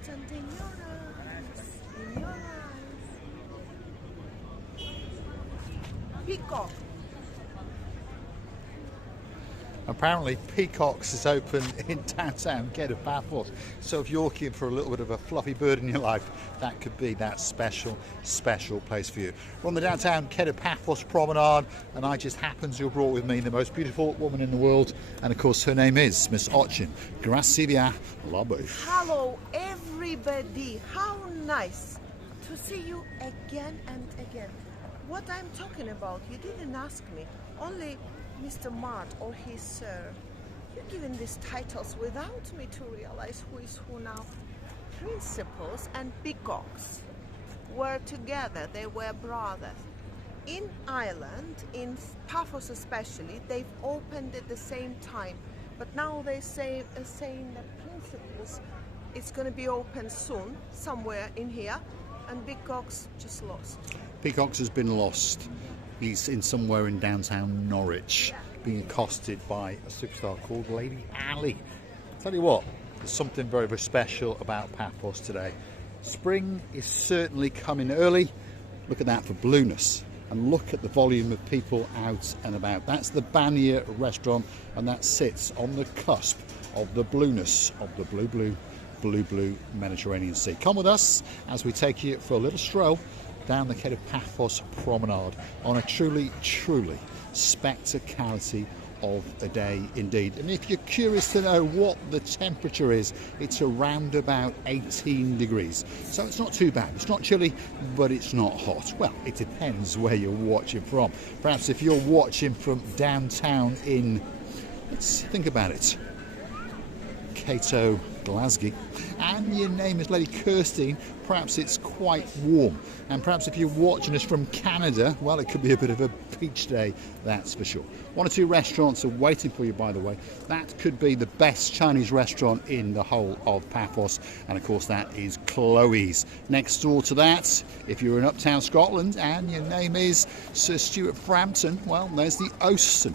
important in your eyes? In your eyes. Peacock. Apparently Peacock's is open in downtown Kato Paphos, so if you're looking for a little bit of a fluffy bird in your life, that could be that special place for you. We're on the downtown Kato Paphos Promenade, and I just happen to have brought with me the most beautiful woman in the world, and of course her name is Miss Ochin. Gracias la boeuf. Hello everybody, how nice to see you again and again. What I'm talking about, you didn't ask me, only Mr. Mart or his sir. You're given these titles without me to realize who is who now. Principals and peacocks were together, they were brothers. In Ireland, in Paphos especially, they've opened at the same time. But now they're saying that principals is going to be open soon, somewhere in here, and peacocks just lost. Peacock's has been lost. He's in somewhere in downtown Norwich, being accosted by a superstar called Lady Ali. Tell you what, there's something very, very special about Paphos today. Spring is certainly coming early. Look at that for blueness. And look at the volume of people out and about. That's the Banya restaurant, and that sits on the cusp of the blueness of the blue Mediterranean Sea. Come with us as we take you for a little stroll down the Kato Paphos Promenade on a truly spectacality of a day indeed. And if you're curious to know what the temperature is, it's around about 18 degrees. So it's not too bad. It's not chilly, but it's not hot. Well, it depends where you're watching from. Perhaps if you're watching from downtown in, let's think about it, Kato, Glasgow, and your name is Lady Kirstine, perhaps it's quite warm. And perhaps if you're watching us from Canada, well, it could be a bit of a beach day, that's for sure. One or two restaurants are waiting for you, by the way. That could be the best Chinese restaurant in the whole of Paphos, and of course that is Chloe's. Next door to that, if you're in uptown Scotland and your name is Sir Stuart Frampton, well, there's the Ouston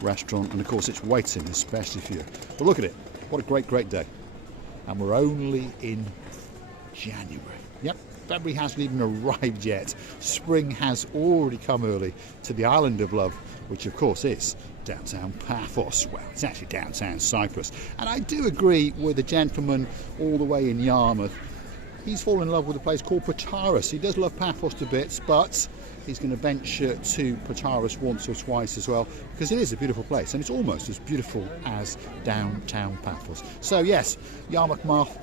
restaurant, and of course it's waiting especially for you. But look at it, what a great day. And we're only in January. Yep, February hasn't even arrived yet. Spring has already come early to the island of love, which of course is downtown Paphos. Well, it's actually downtown Cyprus. And I do agree with a gentleman all the way in Yarmouth. He's fallen in love with a place called Protaras. He does love Paphos to bits, but he's going to venture to Protaras once or twice as well, because it is a beautiful place, and it's almost as beautiful as downtown Paphos. So yes, Yarmouth Marth,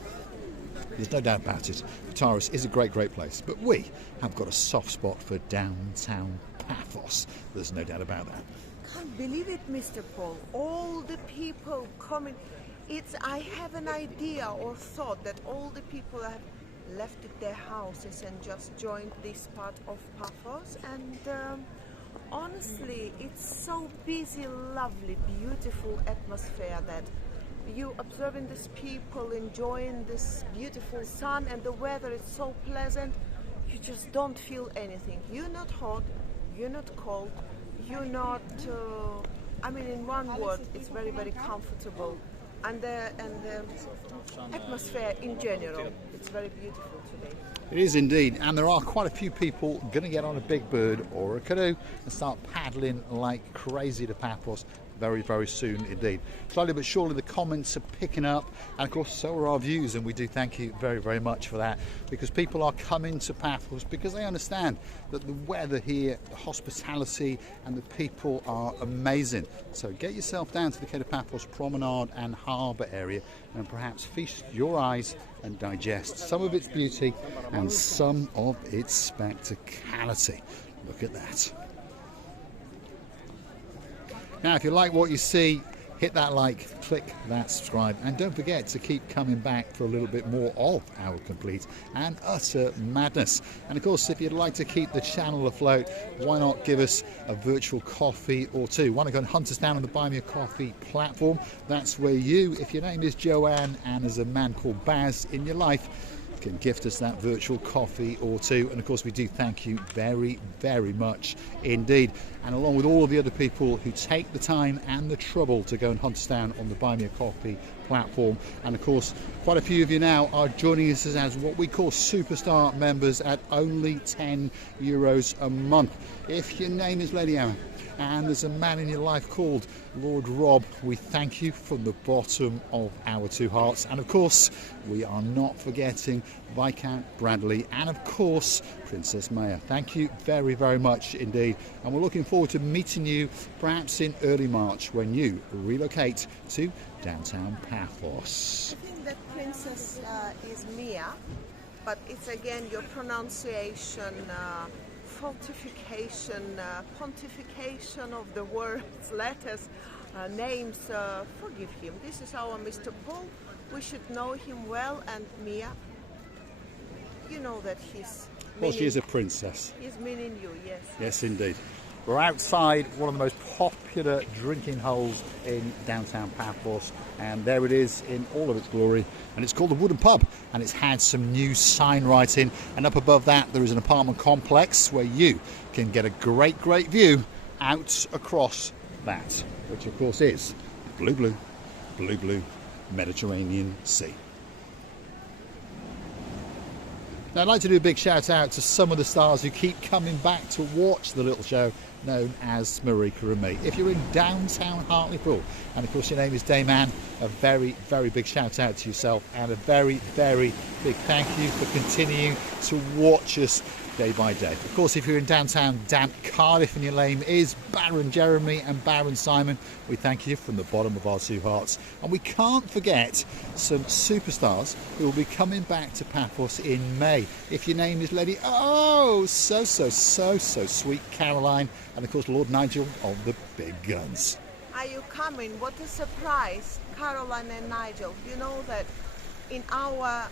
there's no doubt about it. Protaras is a great place, but we have got a soft spot for downtown Paphos. There's no doubt about that. Can't believe it, Mr. Paul. All the people coming. I have an idea or thought that all the people have left their houses and just joined this part of Paphos, and honestly it's so busy, lovely, beautiful atmosphere that you observing these people enjoying this beautiful sun, and the weather is so pleasant, you just don't feel anything. You're not hot, you're not cold, you're not I mean, in one word, it's very comfortable. And the atmosphere in general, it's very beautiful today. It is indeed, and there are quite a few people going to get on a big bird or a canoe and start paddling like crazy to Paphos very soon indeed. Slowly but surely the comments are picking up, and of course so are our views, and we do thank you very much for that, because people are coming to Paphos because they understand that the weather here, the hospitality and the people are amazing. So get yourself down to the Kato Paphos Promenade and Harbour area and perhaps feast your eyes and digest some of its beauty and some of its spectacality. Look at that. Now, if you like what you see, hit that like, click that subscribe, and don't forget to keep coming back for a little bit more of our complete and utter madness. And of course, if you'd like to keep the channel afloat, why not give us a virtual coffee or two? Why not go and hunt us down on the Buy Me a Coffee platform? That's where you, if your name is Joanne and there's a man called Baz in your life, can gift us that virtual coffee or two. And of course we do thank you very, very much indeed. And along with all of the other people who take the time and the trouble to go and hunt us down on the Buy Me a Coffee platform. And of course quite a few of you now are joining us as what we call superstar members at only €10 a month. If your name is Lady Emma and there's a man in your life called Lord Rob, we thank you from the bottom of our two hearts. And of course we are not forgetting Viscount Bradley and of course Princess Maya. Thank you very, very much indeed, and we're looking forward to meeting you perhaps in early March when you relocate to downtown Paphos. I think that Princess is Mia, but it's again your pronunciation, fortification, pontification of the words, letters, names. Forgive him. This is our Mr. Paul. We should know him well, and Mia, you know that he's Well, she is a princess. He's meaning you, yes. Yes, indeed. We're outside one of the most popular drinking holes in downtown Paphos, and there it is in all of its glory, and it's called the Wooden Pub, and it's had some new sign writing, and up above that there is an apartment complex where you can get a great view out across that, which of course is blue Mediterranean Sea. Now I'd like to do a big shout out to some of the stars who keep coming back to watch the little show known as Marika and Me. If you're in downtown Hartlepool and of course your name is Dame Anne, a very, very big shout out to yourself and a very, very big thank you for continuing to watch us day by day. Of course, if you're in downtown Cardiff and your name is Baron Jeremy and Baron Simon, we thank you from the bottom of our two hearts. And we can't forget some superstars who will be coming back to Paphos in May. If your name is Lady, oh, so sweet Caroline, and of course Lord Nigel of the Big Guns. Are you coming? What a surprise, Caroline and Nigel. You know that in our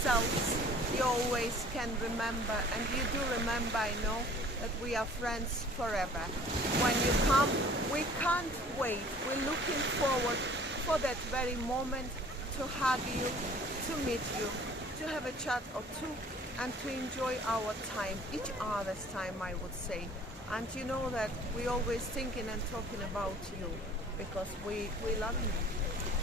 selves we always can remember, and you do remember, I know, that we are friends forever. When you come, we can't wait. We're looking forward for that very moment to hug you, to meet you, to have a chat or two, and to enjoy our time, each other's time, I would say. And you know that we're always thinking and talking about you because we love you.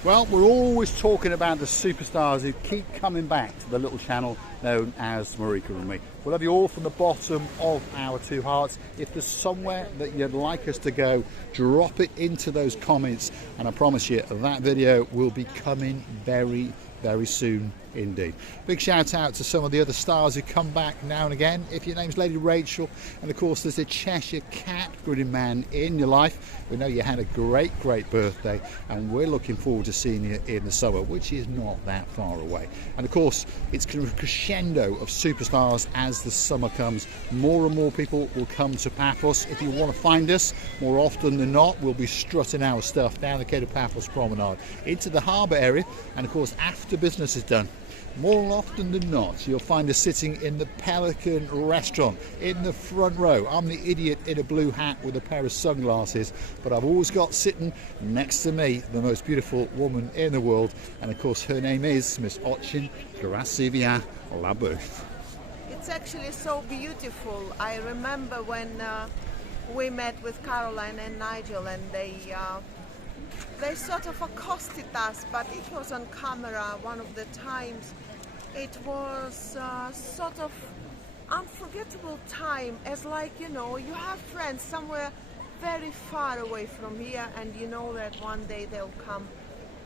Well, we're always talking about the superstars who keep coming back to the little channel known as Marika and Me. We love you all from the bottom of our two hearts. If there's somewhere that you'd like us to go, drop it into those comments, and I promise you that video will be coming very, very soon indeed. Big shout out to some of the other stars who come back now and again. If your name's Lady Rachel, and of course there's a Cheshire Cat Gooding Man in your life, we know you had a great birthday, and we're looking forward to seeing you in the summer, which is not that far away. And of course it's a crescendo of superstars as the summer comes. More and more people will come to Paphos. If you want to find us, more often than not we'll be strutting our stuff down the Kato Paphos Promenade into the harbour area, and of course after business is done, more often than not you'll find us sitting in the Pelican restaurant in the front row. I'm the idiot in a blue hat with a pair of sunglasses, but I've always got sitting next to me the most beautiful woman in the world, and of course her name is Miss Ochin Gracivia Labouf. It's actually so beautiful. I remember when we met with Caroline and Nigel, and they sort of accosted us, but it was on camera one of the times. It was sort of unforgettable time, as like, you know, you have friends somewhere very far away from here, and you know that one day they'll come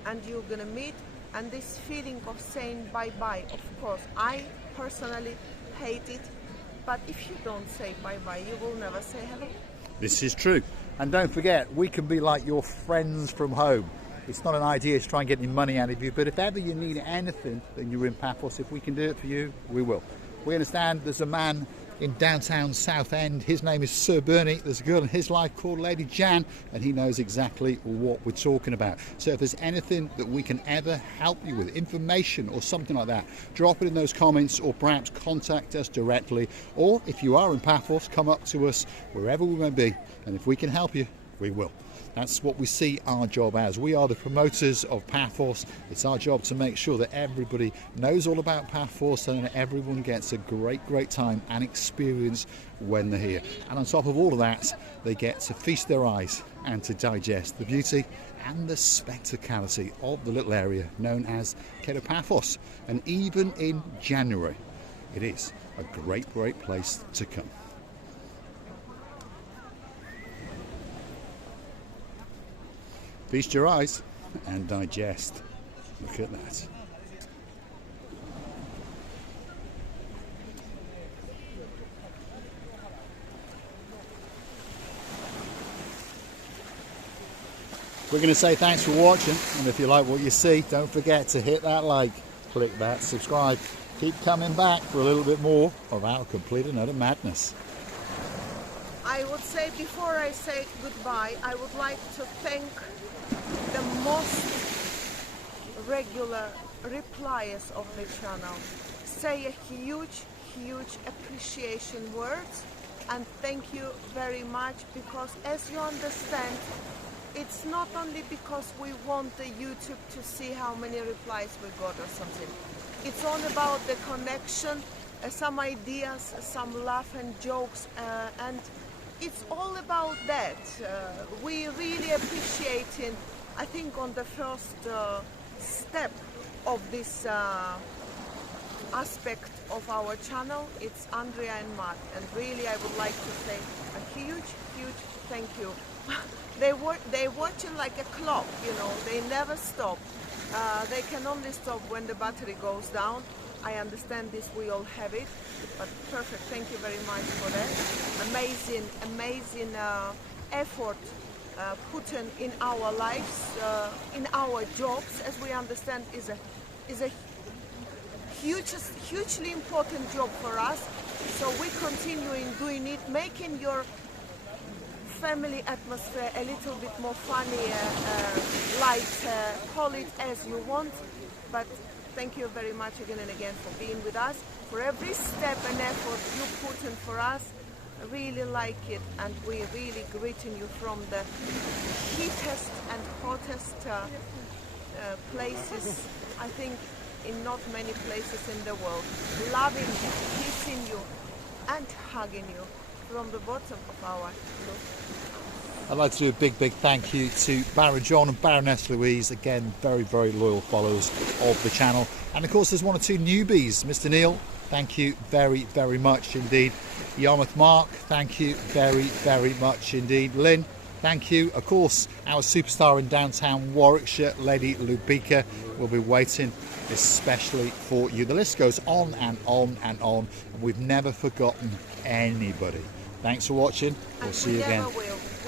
and you're gonna meet, and this feeling of saying bye-bye, of course, I personally hate it, but if you don't say bye-bye, you will never say hello. This is true. And don't forget, we can be like your friends from home. It's not an idea to try and get any money out of you, but if ever you need anything then you're in Paphos, if we can do it for you, we will. We understand there's a man in downtown Southend, his name is Sir Bernie. There's a girl in his life called Lady Jan, and he knows exactly what we're talking about. So if there's anything that we can ever help you with, information or something like that, drop it in those comments, or perhaps contact us directly. Or if you are in Paphos, come up to us wherever we may be, and if we can help you, We will. That's what we see our job as. We are the promoters of Paphos. It's our job to make sure that everybody knows all about Paphos and everyone gets a great time and experience when they're here. And on top of all of that, they get to feast their eyes and to digest the beauty and the spectacality of the little area known as Kato Paphos. And even in January, it is a great place to come. Feast your eyes and digest. Look at that. We're going to say thanks for watching, and if you like what you see, don't forget to hit that like, click that subscribe. Keep coming back for a little bit more of our complete and utter madness. I would say, before I say goodbye, I would like to thank the most regular repliers of the channel. Say a huge appreciation words, and thank you very much, because as you understand, it's not only because we want the YouTube to see how many replies we got or something. It's all about the connection, some ideas, some laugh and jokes, and it's all about that. We really appreciate it. I think on the first step of this aspect of our channel, it's Andrea and Matt, and really I would like to say a huge thank you. They watch it like a clock, you know, they never stop. They can only stop when the battery goes down. I understand this, we all have it, but perfect, thank you very much for that. Amazing effort put in our lives, in our jobs, as we understand is a hugely important job for us. So we continue in doing it, making your family atmosphere a little bit more funnier, lighter, call it as you want, but thank you very much again and again for being with us, for every step and effort you put in for us. I really like it, and we're really greeting you from the heatest and hottest places, I think, in not many places in the world. Loving you, kissing you, and hugging you from the bottom of our heart. I'd like to do a big thank you to Baron John and Baroness Louise, again very loyal followers of the channel, and of course there's one or two newbies. Mr. Neil, thank you very much indeed. Yarmouth Mark, thank you very much indeed. Lynn, thank you. Of course, our superstar in downtown Warwickshire, Lady Lubika, will be waiting especially for you. The list goes on and on, and we've never forgotten anybody. Thanks for watching. We'll see you again.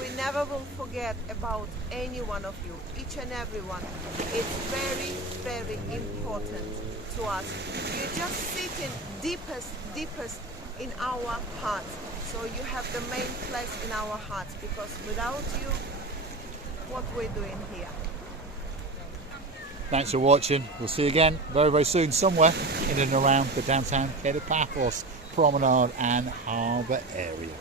We never will forget about any one of you, each and every one. It's very important to us. You just sit in deepest in our hearts. So you have the main place in our hearts, because without you, what we're doing here. Thanks for watching. We'll see you again very soon, somewhere in and around the downtown Kato Paphos Promenade and Harbour area.